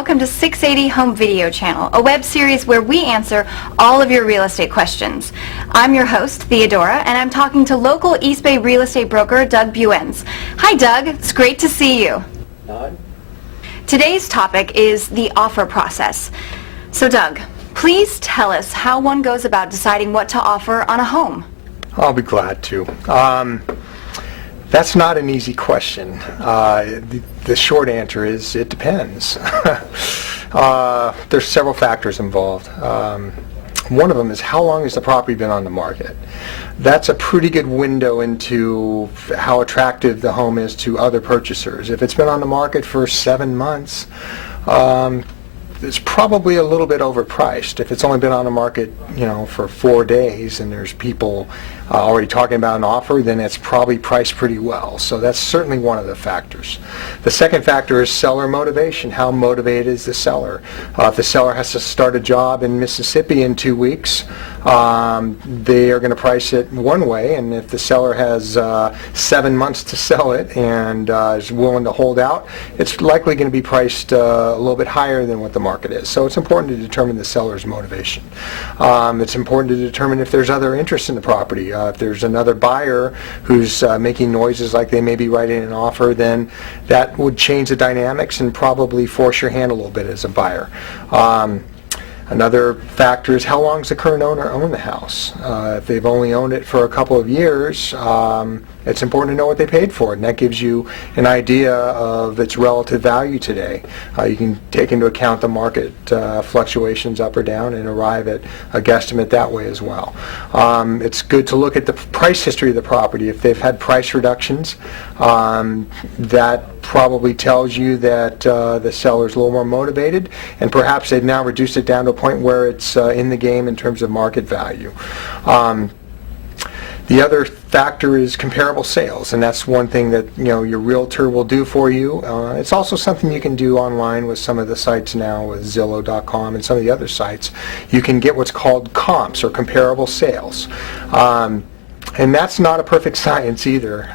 welcome to 680 Home Video Channel, a web series where we answer all of your real estate questions. I'm your host, Theodora, and I'm talking to local East Bay real estate broker Doug Buenz. Hi Doug, it's great to see you. Hi. Today's topic is the offer process. So Doug, please tell us how one goes about deciding what to offer on a home. I'll be glad to. That's not an easy question. The short answer is it depends. There's several factors involved. One of them is how long has the property been on the market? That's a pretty good window into how attractive the home is to other purchasers. If it's been on the market for 7 months, it's probably a little bit overpriced. If it's only been on the market, for 4 days and there's people already talking about an offer, then it's probably priced pretty well. So that's certainly one of the factors. The second factor is seller motivation. How motivated is the seller? If the seller has to start a job in Mississippi in 2 weeks, they are going to price it one way, and if the seller has 7 months to sell it and is willing to hold out, it's likely going to be priced a little bit higher than what the market is. So it's important to determine the seller's motivation. It's important to determine if there's other interest in the property. If there's another buyer who's making noises like they may be writing an offer, then that would change the dynamics and probably force your hand a little bit as a buyer. Another factor is how long does the current owner own the house? If they've only owned it for a couple of years, it's important to know what they paid for it, and that gives you an idea of its relative value today. You can take into account the market fluctuations up or down and arrive at a guesstimate that way as well. It's good to look at the price history of the property. If they've had price reductions, that probably tells you that the seller's a little more motivated, and perhaps they've now reduced it down to a point where it's in the game in terms of market value. The other factor is comparable sales, and that's one thing that your realtor will do for you. It's also something you can do online with some of the sites now, with Zillow.com and some of the other sites. You can get what's called comps, or comparable sales. And that's not a perfect science either.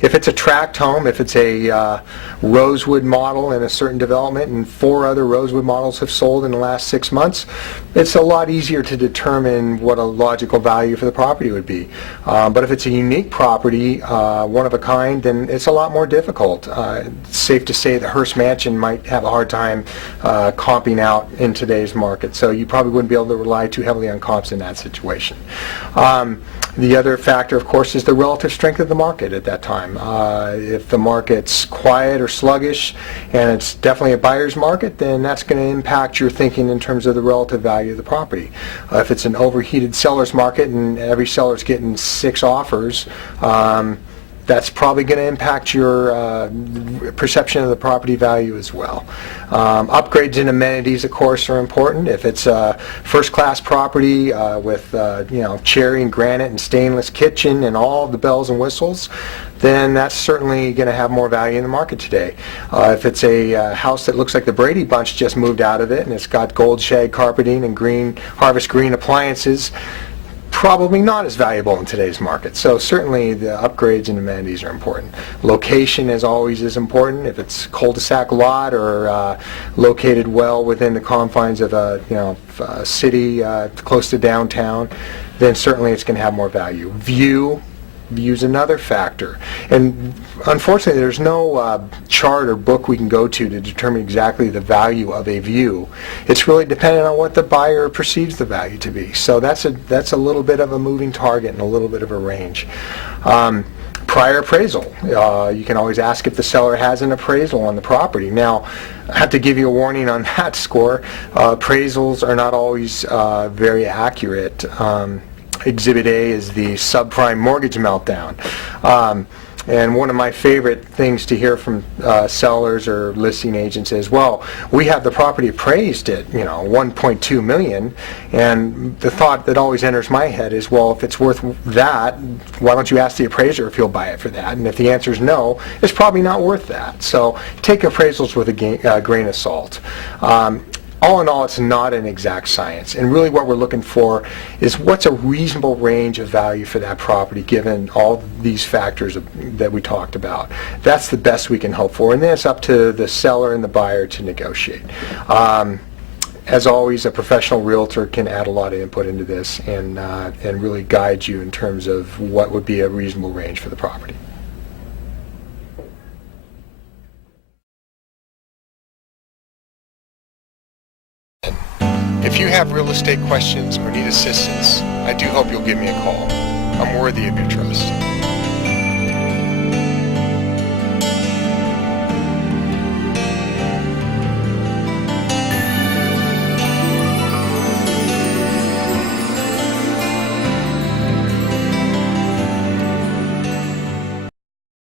If it's a tract home, if it's a rosewood model in a certain development and 4 other rosewood models have sold in the last 6 months, it's a lot easier to determine what a logical value for the property would be. But if it's a unique property, one of a kind, then it's a lot more difficult. It's safe to say that Hearst Mansion might have a hard time comping out in today's market, so you probably wouldn't be able to rely too heavily on comps in that situation. The other factor, of course, is the relative strength of the market at that time. If the market's quiet or sluggish and it's definitely a buyer's market, then that's going to impact your thinking in terms of the relative value of the property. If it's an overheated seller's market and every seller's getting 6 offers, that's probably going to impact your perception of the property value as well. Upgrades and amenities, of course, are important. If it's a first-class property with cherry and granite and stainless kitchen and all the bells and whistles, then that's certainly going to have more value in the market today. If it's a house that looks like the Brady Bunch just moved out of it and it's got gold shag carpeting and harvest green appliances, probably not as valuable in today's market. So certainly the upgrades and amenities are important. Location, as always, is important. If it's cul-de-sac lot or located well within the confines of a city close to downtown, then certainly it's going to have more value. View's another factor, and unfortunately there's no chart or book we can go to determine exactly the value of a view. It's really dependent on what the buyer perceives the value to be. So that's a little bit of a moving target and a little bit of a range. Prior appraisal. You can always ask if the seller has an appraisal on the property. Now, I have to give you a warning on that score. Appraisals are not always very accurate. Exhibit A is the subprime mortgage meltdown. And one of my favorite things to hear from sellers or listing agents is, well, we have the property appraised at $1.2 million, and the thought that always enters my head is, well, if it's worth that, why don't you ask the appraiser if he'll buy it for that? And if the answer is no, it's probably not worth that. So take appraisals with a grain of salt. all in all, it's not an exact science. And really what we're looking for is what's a reasonable range of value for that property given all these factors that we talked about. That's the best we can hope for. And then it's up to the seller and the buyer to negotiate. As always, a professional realtor can add a lot of input into this and really guide you in terms of what would be a reasonable range for the property. If you have real estate questions or need assistance, I do hope you'll give me a call. I'm worthy of your trust.